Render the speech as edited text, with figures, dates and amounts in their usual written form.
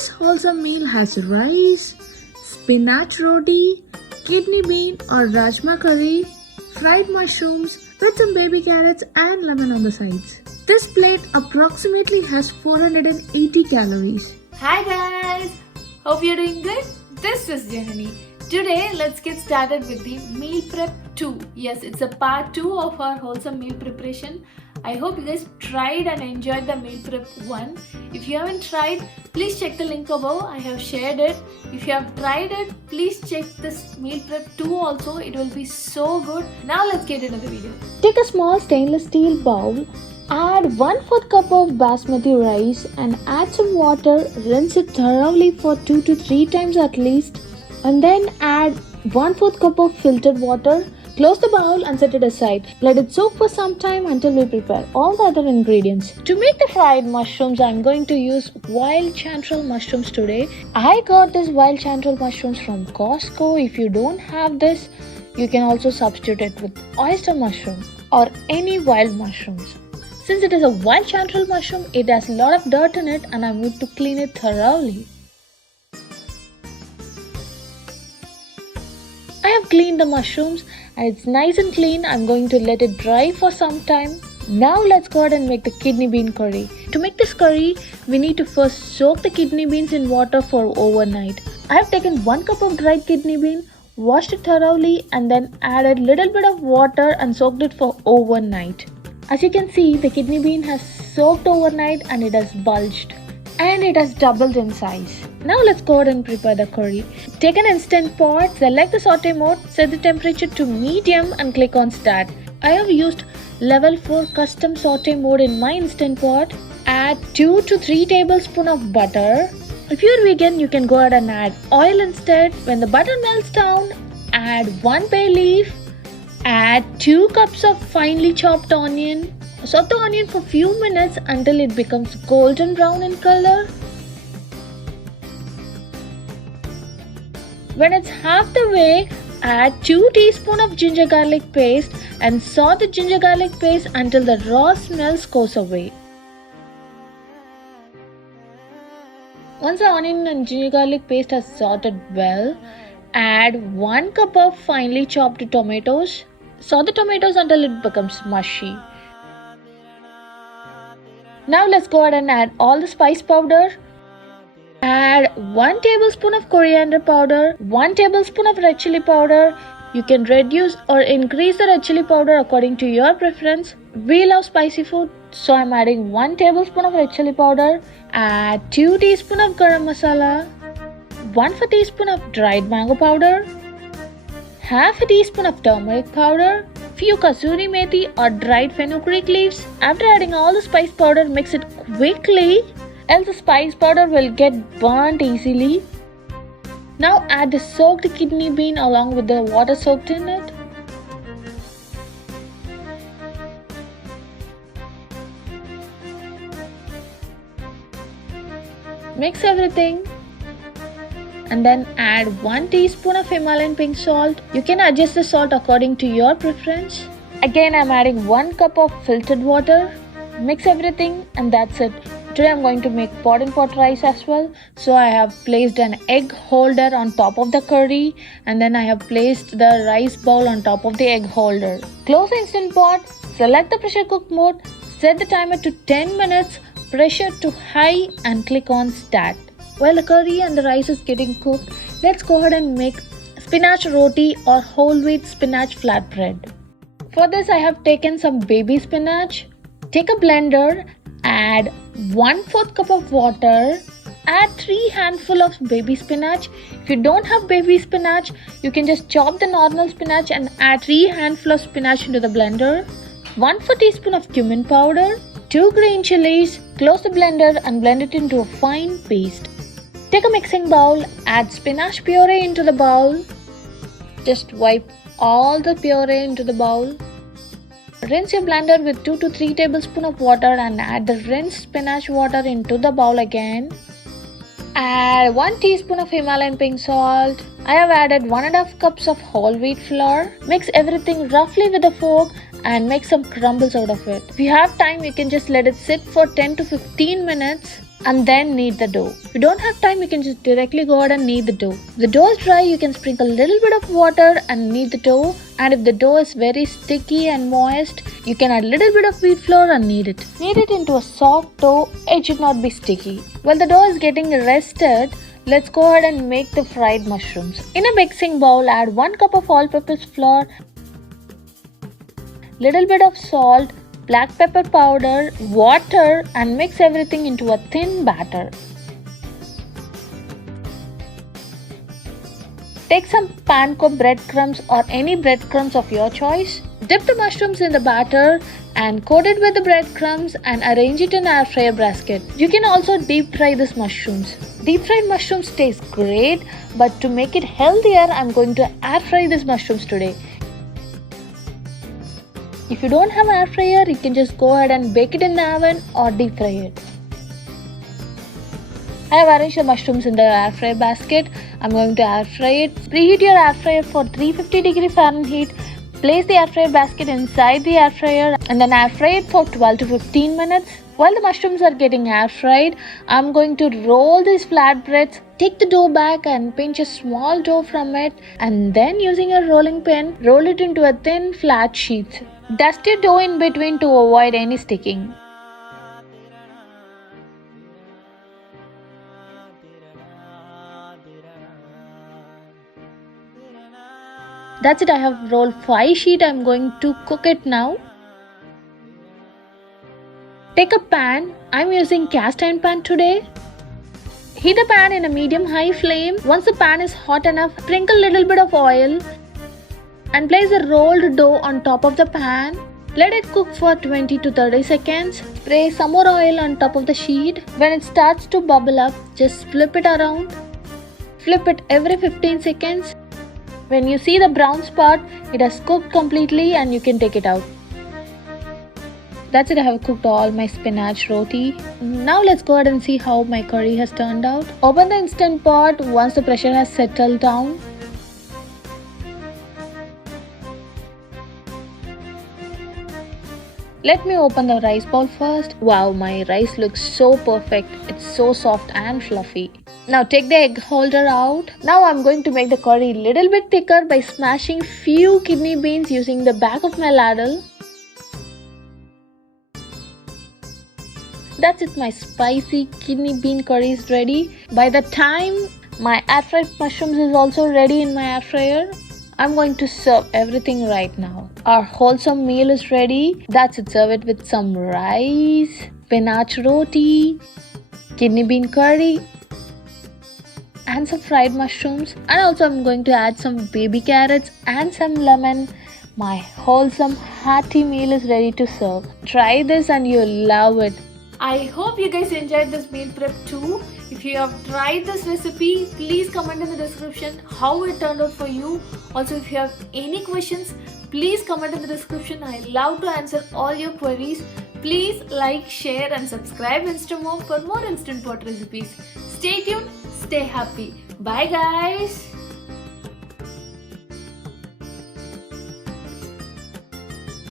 This wholesome meal has rice, spinach roti, kidney bean or rajma curry, fried mushrooms with some baby carrots and lemon on the sides. This plate approximately has 480 calories. Hi guys! Hope you're doing good. This is Janani. Today let's get started with the meal prep 2. Yes, it's a part 2 of our wholesome meal preparation. I hope you guys tried and enjoyed the meal prep 1. If you haven't tried, please check the link above. I have shared it. If you have tried it, please check this meal prep 2 also. It will be so good. Now let's get into the video. Take a small stainless steel bowl. Add 1/4 cup of basmati rice and add some water. Rinse it thoroughly for 2 to 3 times at least. And then add 1/4 cup of filtered water. Close the bowl and set it aside. Let it soak for some time until we prepare all the other ingredients. To make the fried mushrooms, I'm going to use wild chanterelle mushrooms today. I got these wild chanterelle mushrooms from Costco. If you don't have this, you can also substitute it with oyster mushroom or any wild mushrooms. Since it is a wild chanterelle mushroom, it has a lot of dirt in it and I'm going to clean it thoroughly. I have cleaned the mushrooms and it's nice and clean. I'm going to let it dry for some time. Now let's go ahead and make the kidney bean curry. To make this curry, we need to first soak the kidney beans in water for overnight. I have taken 1 cup of dried kidney bean, washed it thoroughly and then added little bit of water and soaked it for overnight. As you can see, the kidney bean has soaked overnight and it has bulged and it has doubled in size. Now let's go ahead and prepare the curry. Take an instant pot, select the saute mode, set the temperature to medium and click on start. I have used level 4 custom saute mode in my instant pot. Add 2 to 3 tablespoons of butter. If you're vegan, you can go ahead and add oil instead. When the butter melts down, add 1 bay leaf. Add 2 cups of finely chopped onion. Saute the onion for few minutes until it becomes golden brown in color. When it's half the way, add 2 teaspoons of ginger garlic paste and saute the ginger garlic paste until the raw smell goes away. Once the onion and ginger garlic paste has sauteed well, add 1 cup of finely chopped tomatoes. Saute the tomatoes until it becomes mushy. Now let's go ahead and add all the spice powder. Add 1 tablespoon of coriander powder, 1 tablespoon of red chili powder. You can reduce or increase the red chili powder according to your preference. We love spicy food, so I'm adding 1 tablespoon of red chili powder. Add 2 teaspoons of garam masala, 1/4 teaspoon of dried mango powder, half a teaspoon of turmeric powder, few kasuri methi or dried fenugreek leaves. After adding all the spice powder, mix it quickly, else the spice powder will get burnt easily. Now add the soaked kidney bean along with the water soaked in it. Mix everything and then add 1 teaspoon of Himalayan pink salt. You can adjust the salt according to your preference. Again, I'm adding 1 cup of filtered water. Mix everything and that's it. Today I'm going to make pot and pot rice as well. So I have placed an egg holder on top of the curry and then I have placed the rice bowl on top of the egg holder. Close the instant pot, select the pressure cook mode, set the timer to 10 minutes, pressure to high and click on start. While the curry and the rice is getting cooked, let's go ahead and make spinach roti or whole wheat spinach flatbread. For this I have taken some baby spinach. Take a blender, add 1/4 cup of water, add 3 handfuls of baby spinach. If you don't have baby spinach, you can just chop the normal spinach and add 3 handfuls of spinach into the blender. 1/4 teaspoon of cumin powder, 2 green chilies. Close the blender and blend it into a fine paste. Take a mixing bowl, add spinach puree into the bowl. Just wipe all the puree into the bowl. Rinse your blender with 2 to 3 tablespoons of water and add the rinsed spinach water into the bowl again. Add 1 teaspoon of Himalayan pink salt. I have added 1.5 cups of whole wheat flour. Mix everything roughly with a fork and make some crumbles out of it. If you have time, you can just let it sit for 10 to 15 minutes. and then knead the dough. If you don't have time, you can just directly go ahead and knead the dough. If the dough is dry, you can sprinkle a little bit of water and knead the dough. And if the dough is very sticky and moist, you can add a little bit of wheat flour and knead it. Knead it into a soft dough. It should not be sticky. While the dough is getting rested, let's go ahead and make the fried mushrooms. In a mixing bowl, add 1 cup of all-purpose flour, little bit of salt, black pepper powder, water, and mix everything into a thin batter. Take some panko breadcrumbs or any breadcrumbs of your choice. Dip the mushrooms in the batter and coat it with the breadcrumbs and arrange it in an air fryer basket. You can also deep fry these mushrooms. Deep fried mushrooms taste great, but to make it healthier, I'm going to air fry these mushrooms today. If you don't have an air fryer, you can just go ahead and bake it in the oven or deep fry it. I have arranged the mushrooms in the air fryer basket. I'm going to air fry it. Preheat your air fryer for 350°F. Place the air fryer basket inside the air fryer and then air fry it for 12 to 15 minutes. While the mushrooms are getting air fried, I'm going to roll these flatbreads. Take the dough back and pinch a small dough from it, and then using a rolling pin, roll it into a thin flat sheet. Dust your dough in between to avoid any sticking. That's it, I have rolled 5 sheets. I'm going to cook it now. Take a pan. I'm using cast iron pan today. Heat the pan in a medium-high flame. Once the pan is hot enough, sprinkle a little bit of oil and place the rolled dough on top of the pan. Let it cook for 20 to 30 seconds. Spray some more oil on top of the sheet. When it starts to bubble up, just flip it around. Flip it every 15 seconds. When you see the brown spot, it has cooked completely and you can take it out. That's it, I have cooked all my spinach roti. Now let's go ahead and see how my curry has turned out. Open the instant pot once the pressure has settled down. Let me open the rice bowl first. Wow, my rice looks so perfect. It's so soft and fluffy. Now take the egg holder out. Now I'm going to make the curry a little bit thicker by smashing few kidney beans using the back of my ladle. That's it, my spicy kidney bean curry is ready. By the time my air fried mushrooms is also ready in my air fryer, I'm going to serve everything right now. Our wholesome meal is ready. That's it, serve it with some rice, spinach roti, kidney bean curry, and some fried mushrooms. And also I'm going to add some baby carrots and some lemon. My wholesome hearty meal is ready to serve. Try this and you'll love it. I hope you guys enjoyed this meal prep too. If you have tried this recipe, please comment in the description how it turned out for you. Also, if you have any questions, please comment in the description. I love to answer all your queries. Please like, share and subscribe Instamom for more instant pot recipes. Stay tuned, stay happy. Bye guys.